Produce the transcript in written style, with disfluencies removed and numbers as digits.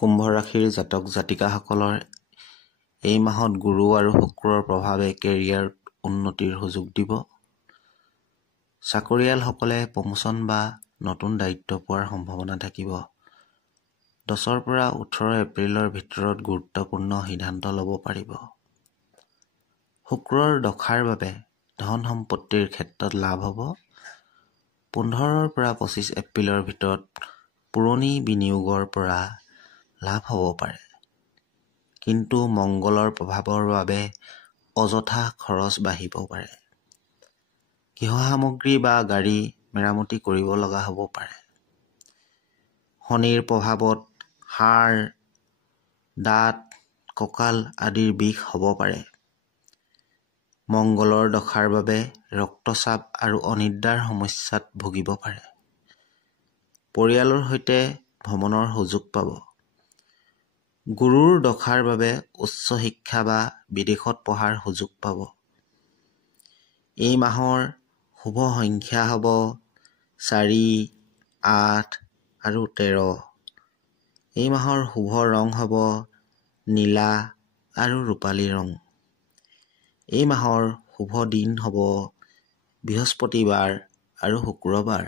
কুম্ভ ৰাশিৰ জাতক জাতিকাসকলৰ এই মাহত গুৰু আৰু শুক্ৰৰ প্ৰভাৱে কেৰিয়াৰত উন্নতিৰ সুযোগ দিব। চাকৰিয়ালসকলে প্ৰমোচন বা নতুন দায়িত্ব পোৱাৰ সম্ভাৱনা থাকিব। 10 পৰা 18 এপ্ৰিলৰ ভিতৰত গুৰুত্বপূৰ্ণ সিদ্ধান্ত ল'ব পাৰিব। শুক্ৰৰ দশাৰ বাবে ধন সম্পত্তিৰ ক্ষেত্ৰত লাভ হ'ব। 15 পৰা 25 এপ্ৰিলৰ ভিতৰত পুৰণি বিনিয়োগৰ পৰা লাভ হ'ব পাৰে, কিন্তু মংগলৰ প্ৰভাৱৰ বাবে অযথা খৰচ বাঢ়িব পাৰে। গৃহ সামগ্ৰী বা গাড়ী মেৰামতি কৰিব লগা হ'ব পাৰে। শনিৰ প্ৰভাৱত হাড়, দাঁত, কঁকাল আদিৰ বিষ হ'ব পাৰে। মংগলৰ দশাৰ বাবে ৰক্তচাপ আৰু অনিদ্ৰাৰ সমস্যাত ভুগিব পাৰে। পৰিয়ালৰ সৈতে ভ্ৰমণৰ সুযোগ পাব। গুৰুৰ দশাৰ বাবে উচ্চ শিক্ষা বা বিদেশত পঢ়াৰ সুযোগ পাব। এই মাহৰ শুভ সংখ্যা হ'ব 4, 8 আৰু 13। এই মাহৰ শুভ ৰং হ'ব নীলা আৰু ৰূপালী ৰং। এই মাহৰ শুভ দিন হ'ব বৃহস্পতিবাৰ আৰু শুক্ৰবাৰ।